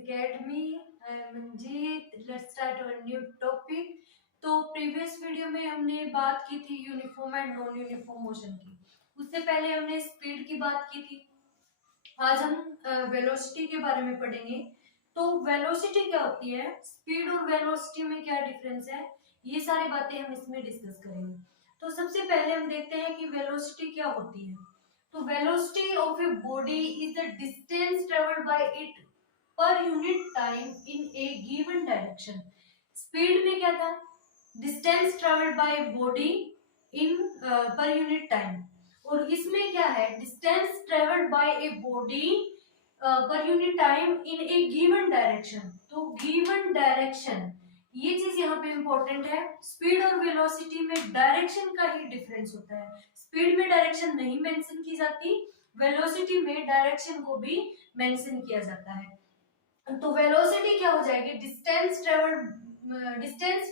Academy. I am Manjeet. Let's start our new topic. तो previous video में हमने बात की थी uniform and non uniform motion की। उससे पहले हमने स्पीड की बात की थी। आज हम वेलोसिटी के बारे में पढ़ेंगे। तो वेलोसिटी क्या होती है, स्पीड और वेलोसिटी में क्या डिफरेंस है, ये सारी बातें हम इसमें डिस्कस करेंगे। तो सबसे पहले हम देखते हैं कि वेलोसिटी क्या होती है। तो velocity of a body is the distance travelled by it per unit time in A given direction. Speed में क्या था, distance travelled by body in per unit time, और इसमें क्या है, distance travelled by a body per unit time in A given direction. तो given direction, ये चीज यहाँ पे इंपॉर्टेंट है। स्पीड और वेलोसिटी में डायरेक्शन का ही डिफरेंस होता है। स्पीड में डायरेक्शन नहीं मेंशन की जाती, वेलोसिटी में डायरेक्शन को भी मेंशन किया जाता है। तो वेलोसिटी क्या हो जाएगी, distance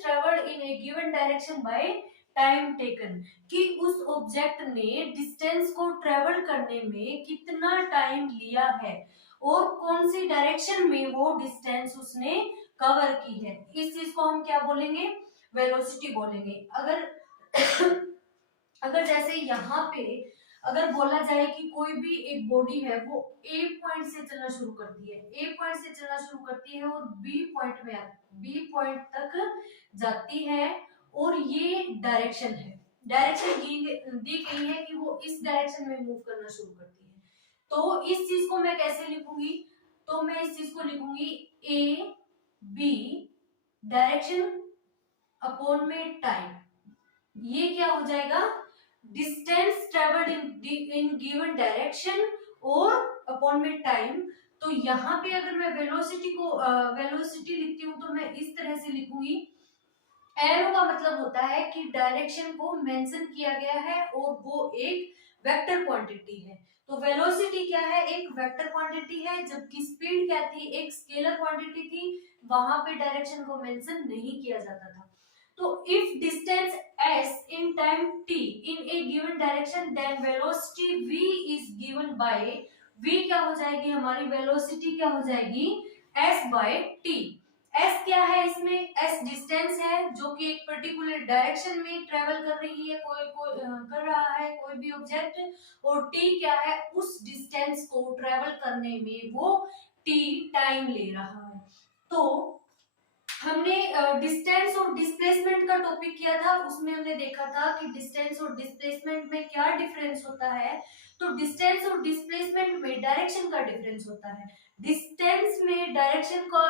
travelled in A given direction by time taken, कि उस ऑब्जेक्ट ने डिस्टेंस को ट्रेवल करने में कितना टाइम लिया है और कौन सी डायरेक्शन में वो डिस्टेंस उसने कवर की है। इस चीज को हम क्या बोलेंगे, वेलोसिटी बोलेंगे। अगर जैसे यहाँ पे अगर बोला जाए कि कोई भी एक बॉडी है वो ए पॉइंट से चलना शुरू करती है, ए पॉइंट से चलना शुरू करती है और बी पॉइंट तक जाती है, और ये डायरेक्शन है, डायरेक्शन दी गई है कि वो इस डायरेक्शन में मूव करना शुरू करती है। तो इस चीज को मैं कैसे लिखूंगी, तो मैं इस चीज को लिखूंगी ए बी डायरेक्शन अपॉन में टाइम। ये क्या हो जाएगा, distance travelled in given direction और अपॉन में टाइम। तो यहाँ पे अगर मैं वेलोसिटी लिखती हूँ तो मैं इस तरह से लिखूंगी, एरो का मतलब होता है कि डायरेक्शन को मेंशन किया गया है और वो एक वेक्टर क्वांटिटी है। तो वेलोसिटी क्या है, एक वेक्टर क्वांटिटी है, जबकि स्पीड क्या थी, एक स्केलर क्वांटिटी थी, वहां पे डायरेक्शन को मेंशन नहीं किया जाता था। तो if distance s in time t in a given direction then velocity v is given by, v क्या हो जाएगी, हमारी वेलोसिटी क्या हो जाएगी, s by t। s क्या है, इसमें s डिस्टेंस है जो कि एक पर्टिकुलर डायरेक्शन में ट्रेवल कर रही है, कर रहा है कोई भी ऑब्जेक्ट, और t क्या है, उस डिस्टेंस को ट्रेवल करने में वो t टाइम ले रहा है। तो हमने डिस्टेंस और डिस्प्लेसमेंट का टॉपिक किया था, उसमें हमने देखा था कि डिस्टेंस और डिस्प्लेसमेंट में क्या डिफरेंस होता है। तो डिस्टेंस और डिस्प्लेसमेंट में डायरेक्शन का डिफरेंस होता है। डिस्टेंस में डायरेक्शन का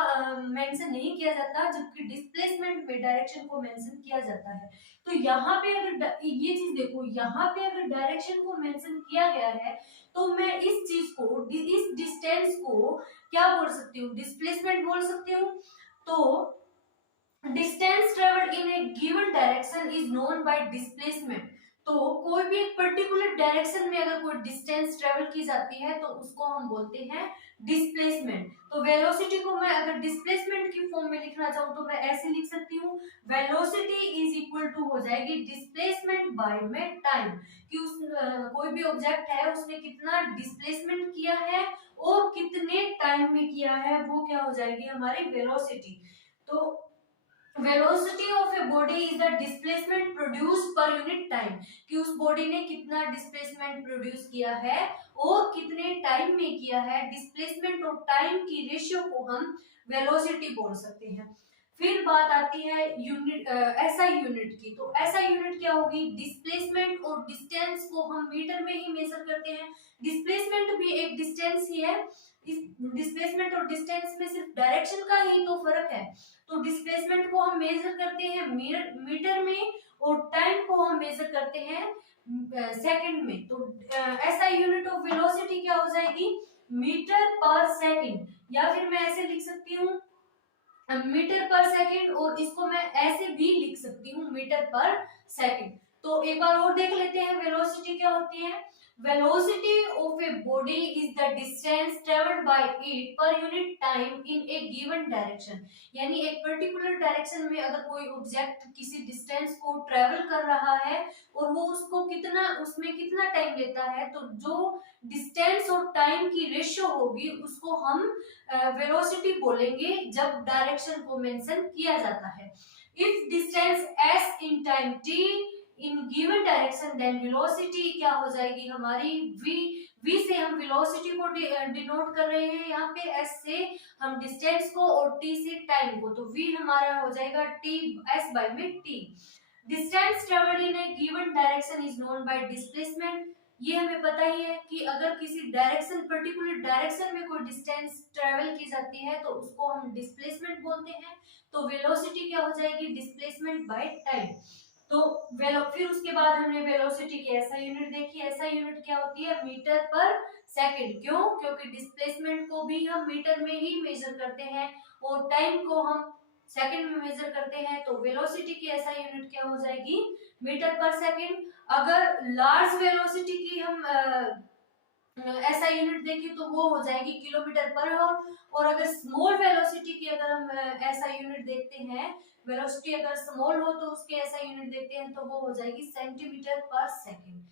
मेंशन नहीं किया जाता, जबकि डिस्प्लेसमेंट में डायरेक्शन को मेंशन किया जाता है। तो यहाँ पे अगर ये चीज देखो, यहाँ पे अगर डायरेक्शन को मेंशन किया गया है तो मैं इस चीज को, इस डिस्टेंस को क्या बोल सकती हूँ, डिस्प्लेसमेंट बोल सकती हूँ। तो distance travelled in A given direction is known by displacement. तो कोई भी एक पर्टिकुलर डायरेक्शन में अगर कोई डिस्टेंस ट्रेवल की जाती है तो उसको हम बोलते हैं डिस्प्लेसमेंट। तो वेलोसिटी को मैं अगर डिस्प्लेसमेंट की फॉर्म में लिखना चाहूँ तो मैं ऐसे लिख सकती हूँ, वेलोसिटी इज इक्वल टू हो जाएगी डिस्प्लेसमेंट बाय में टाइम, कि उस कोई भी ऑब्जेक्ट है उसने कितना डिस्प्लेसमेंट किया है और कितने टाइम में किया है, वो क्या हो जाएगी हमारी वेलोसिटी। तो velocity of a body is the displacement produce per unit time, कि उस बॉडी ने कितना डिस्प्लेसमेंट प्रोड्यूस किया है और कितने टाइम में किया है। डिस्प्लेसमेंट और टाइम की रेशियो को हम वेलोसिटी बोल सकते हैं। फिर बात आती है यूनिट, एसआई यूनिट की। तो एसआई यूनिट क्या होगी, डिस्प्लेसमेंट और डिस्टेंस को हम मीटर में ही मेजर करते हैं। डिस्प्लेसमेंट भी एक डिस्टेंस ही है, इस डिस्प्लेसमेंट और डिस्टेंस में सिर्फ डायरेक्शन का ही तो फर्क है। तो डिस्प्लेसमेंट को हम मेजर करते हैं मीटर में और टाइम को हम मेजर करते हैं सेकंड में। तो ऐसा यूनिट ऑफ वेलोसिटी क्या हो जाएगी, मीटर पर सेकंड, या फिर मैं ऐसे लिख सकती हूँ मीटर पर सेकंड, और इसको मैं ऐसे भी लिख सकती हूँ मीटर पर सेकंड। तो एक बार और देख लेते हैं वेलोसिटी क्या होती है। velocity of a body is the distance traveled by it per unit time in a given direction। यानी एक पर्टिकुलर डायरेक्शन में अगर कोई ऑब्जेक्ट किसी डिस्टेंस को ट्रेवल कर रहा है और वो उसको कितना उसमें कितना टाइम लेता है, तो जो डिस्टेंस और टाइम की रेशियो होगी उसको हम वेलोसिटी बोलेंगे जब डायरेक्शन को मेंशन किया जाता है। If distance s in time t in given direction then velocity क्या हो जाएगी हमारी v। v से हम वेलोसिटी को डिनोट कर रहे हैं यहाँ पे, s से हम डिस्टेंस को और t से टाइम को, तो v हमारा हो जाएगा t s बाय में t। Distance travelled in A given direction is known by displacement. ये हमें पता ही है कि अगर किसी डायरेक्शन पर्टिकुलर डायरेक्शन में कोई डिस्टेंस ट्रेवल की जाती है तो उसको हम डिस्प्लेसमेंट बोलते हैं। तो वेलोसिटी क्या हो जाएगी डिस्प्लेसमेंट बाय टाइम। तो फिर उसके बाद हमने वेलोसिटी की ऐसा यूनिट देखी। ऐसा यूनिट क्या होती है मीटर पर सेकंड। क्यों? क्योंकि डिस्प्लेसमेंट को भी हम मीटर में ही मेजर करते हैं और टाइम को हम सेकंड में मेजर करते हैं। तो वेलोसिटी की ऐसा यूनिट क्या हो जाएगी मीटर पर सेकंड। अगर लार्ज वेलोसिटी की हम ऐसा यूनिट देखें तो वो हो जाएगी किलोमीटर पर आवर। और अगर स्मॉल वेलोसिटी की अगर हम ऐसा यूनिट देखते हैं, वेलोसिटी अगर स्मॉल हो तो उसके ऐसा यूनिट देखते हैं तो वो हो जाएगी सेंटीमीटर पर सेकंड।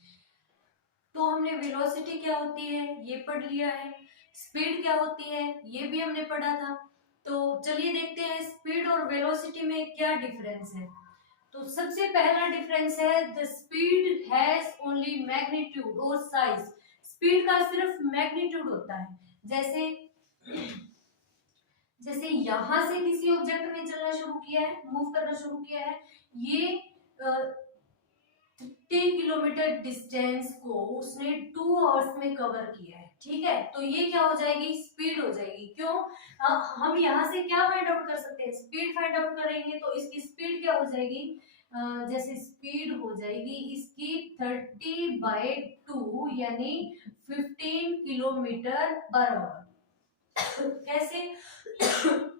तो हमने वेलोसिटी क्या होती है ये पढ़ लिया है, स्पीड क्या होती है ये भी हमने पढ़ा था। तो चलिए देखते हैं स्पीड और वेलोसिटी में क्या डिफरेंस है। तो सबसे पहला डिफरेंस है the speed has only magnitude और साइज। स्पीड का सिर्फ मैग्नीट्यूड होता है। जैसे जैसे यहां से किसी ऑब्जेक्ट ने चलना शुरू किया है, मूव करना शुरू किया है, ये 30 किलोमीटर डिस्टेंस को उसने 2 आवर्स में कवर किया है, ठीक है। तो ये क्या हो जाएगी स्पीड हो जाएगी। क्यों? हम यहाँ से क्या फाइंड आउट कर सकते हैं स्पीड फाइंड आउट करेंगे तो इसकी स्पीड क्या हो जाएगी जैसे स्पीड हो जाएगी इसकी 30/2 यानी 15 किलोमीटर पर आवर। कैसे?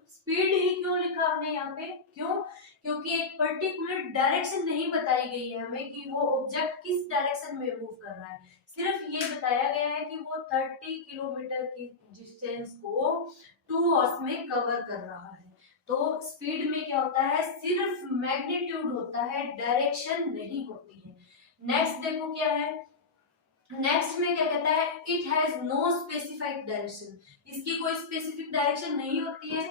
स्पीड ही क्यों लिखा हमने यहाँ पे? क्यों? क्योंकि एक पर्टिकुलर डायरेक्शन नहीं बताई गई है हमें कि वो ऑब्जेक्ट किस डायरेक्शन में मूव कर रहा है। सिर्फ ये बताया गया है कि वो 30 किलोमीटर की डिस्टेंस को 2 आवर्स में कवर कर रहा है। तो स्पीड में क्या होता है सिर्फ मैग्नीट्यूड होता है, डायरेक्शन नहीं होती है। नेक्स्ट देखो क्या है, नेक्स्ट में क्या कहता है it has no specified direction. इसकी कोई स्पेसिफिक डायरेक्शन नहीं होती है।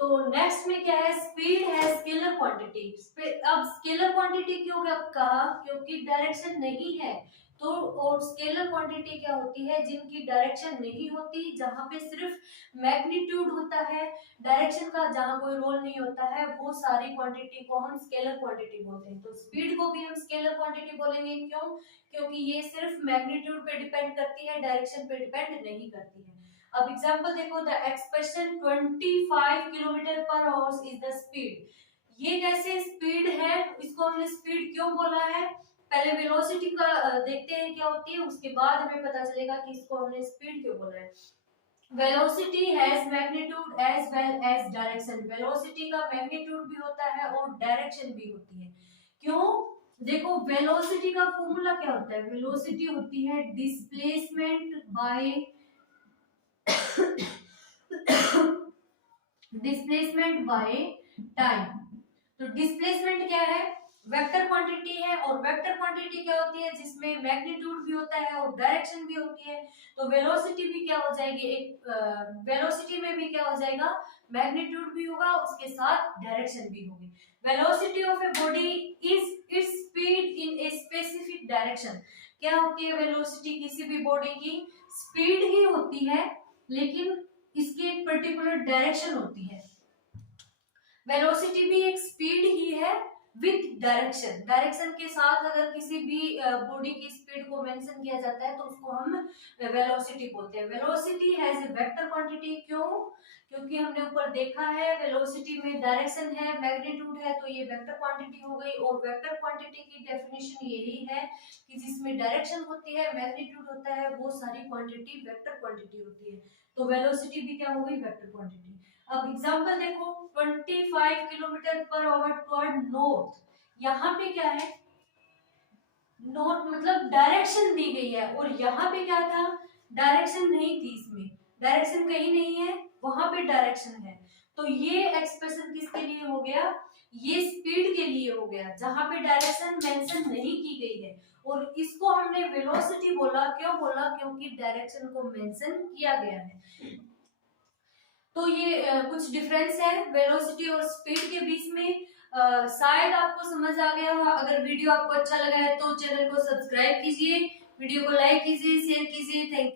तो नेक्स्ट में क्या है स्पीड है स्केलर क्वांटिटी। अब स्केलर क्वांटिटी क्यों कहा? क्योंकि डायरेक्शन नहीं है। तो और स्केलर क्वांटिटी क्या होती है जिनकी डायरेक्शन नहीं होती, जहां पे सिर्फ मैग्नीट्यूड होता है, डायरेक्शन का जहां कोई रोल नहीं होता है, वो सारी क्वांटिटी को हम स्केलर क्वांटिटी बोलते हैं। तो स्पीड को भी हम स्केलर क्वांटिटी बोलेंगे। क्यों? क्योंकि ये सिर्फ मैग्नीट्यूड पे डिपेंड करती है, डायरेक्शन पे डिपेंड नहीं करती है। अब एग्जांपल देखो the expression 25 kilometre per hour is the speed. ये कैसे स्पीड है? इसको हमने स्पीड क्यों बोला है? पहले वेलोसिटी का देखते हैं क्या होती है, उसके बाद हमें पता चलेगा कि इसको हमने स्पीड क्यों बोला है। Velocity has magnitude as well as direction. Velocity का मैग्नीट्यूड भी होता है और डायरेक्शन भी होती है। क्यों? देखो वेलोसिटी का फॉर्मूला क्या होता है, वेलोसिटी होती है displacement bye displacement by time. तो डिस्प्लेसमेंट क्या है? वेक्टर क्वांटिटी है। और वेक्टर क्वांटिटी क्या होती है जिसमें मैग्नीट्यूड भी होता है और डायरेक्शन भी होती है। तो वेलोसिटी भी क्या हो जाएगी एक वेलोसिटी में भी क्या हो जाएगा मैग्नीट्यूड भी होगा उसके साथ डायरेक्शन भी होगी। Velocity of a body is its speed in a specific direction. क्या होती है वेलोसिटी किसी भी बॉडी की? स्पीड ही होती है लेकिन इसकी एक पर्टिकुलर डायरेक्शन होती है। वेलोसिटी भी एक स्पीड ही है विथ डायरेक्शन। डायरेक्शन के साथ अगर किसी भी बॉडी की स्पीड को मेंशन किया जाता है तो उसको हम वेलोसिटी बोलते हैं। Velocity has a vector quantity. क्यों? क्योंकि हमने ऊपर देखा है वेलोसिटी में डायरेक्शन है मैग्नीट्यूड है, तो ये वेक्टर क्वांटिटी हो गई। और वेक्टर क्वांटिटी की डेफिनेशन यही है कि जिसमें डायरेक्शन होती है मैग्नीट्यूड होता है वो सारी क्वांटिटी वेक्टर क्वांटिटी होती है। तो वेलोसिटी भी क्या हो गई वेक्टर क्वांटिटी। अब एग्जांपल देखो 25 kilometre per hour toward north. यहाँ पे क्या है नॉर्थ मतलब डायरेक्शन दी गई है, और यहाँ पे क्या था, डायरेक्शन नहीं थी, इसमें डायरेक्शन कहीं नहीं है, वहां पे डायरेक्शन है। तो ये एक्सप्रेशन किसके लिए हो गया, ये स्पीड के लिए हो गया, जहां पे डायरेक्शन मेंशन नहीं की गई है। और इसको हमने वेलोसिटी बोला, क्यों बोला, क्योंकि डायरेक्शन को मेंशन किया गया है। तो ये कुछ डिफरेंस है वेलोसिटी और स्पीड के बीच में। शायद आपको समझ आ गया होगा। अगर वीडियो आपको अच्छा लगा है तो चैनल को सब्सक्राइब कीजिए, वीडियो को लाइक कीजिए, शेयर कीजिए। थैंक